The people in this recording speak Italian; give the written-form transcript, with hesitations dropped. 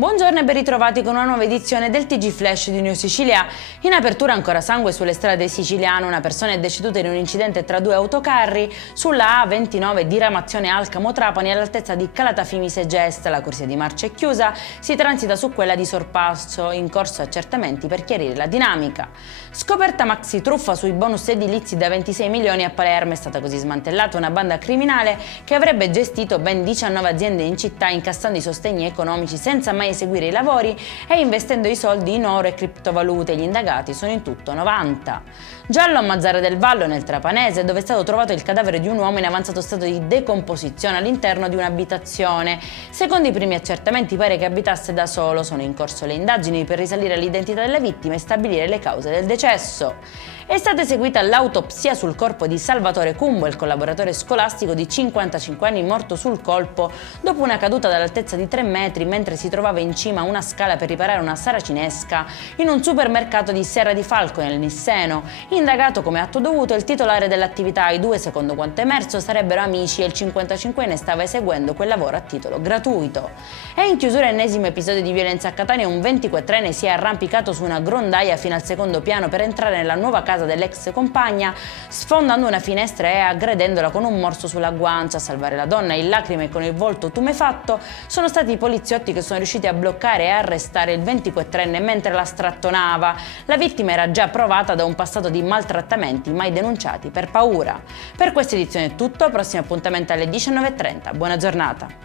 Buongiorno e ben ritrovati con una nuova edizione del TG Flash di News Sicilia. In apertura ancora sangue sulle strade siciliane, una persona è deceduta in un incidente tra due autocarri sulla A29 diramazione Alcamo-Trapani all'altezza di Calatafimi Segesta. La corsia di marcia è chiusa, si transita su quella di Sorpasso, in corso accertamenti per chiarire la dinamica. Scoperta maxi truffa sui bonus edilizi da 26 milioni a Palermo, è stata così smantellata una banda criminale che avrebbe gestito ben 19 aziende in città incassando i sostegni economici senza mai eseguire i lavori e investendo i soldi in oro e criptovalute. Gli indagati sono in tutto 90. Giallo a Mazzara del Vallo, nel Trapanese, dove è stato trovato il cadavere di un uomo in avanzato stato di decomposizione all'interno di un'abitazione. Secondo i primi accertamenti pare che abitasse da solo. Sono in corso le indagini per risalire all'identità della vittima e stabilire le cause del decesso. È stata eseguita l'autopsia sul corpo di Salvatore Cumbo, il collaboratore scolastico di 55 anni morto sul colpo dopo una caduta dall'altezza di 3 metri mentre si trovava in cima a una scala per riparare una saracinesca in un supermercato di Serra di Falco nel Nisseno. Indagato come atto dovuto il titolare dell'attività. I due, secondo quanto emerso, sarebbero amici e il 55enne stava eseguendo quel lavoro a titolo gratuito. E in chiusura ennesimo episodio di violenza a Catania, un 24enne si è arrampicato su una grondaia fino al secondo piano per entrare nella nuova casa dell'ex compagna, sfondando una finestra e aggredendola con un morso sulla guancia. A salvare la donna in lacrime e con il volto tumefatto sono stati i poliziotti che sono riusciti a bloccare e arrestare il 24enne mentre la strattonava. La vittima era già provata da un passato di maltrattamenti mai denunciati per paura. Per questa edizione è tutto, prossimo appuntamento alle 19:30. Buona giornata.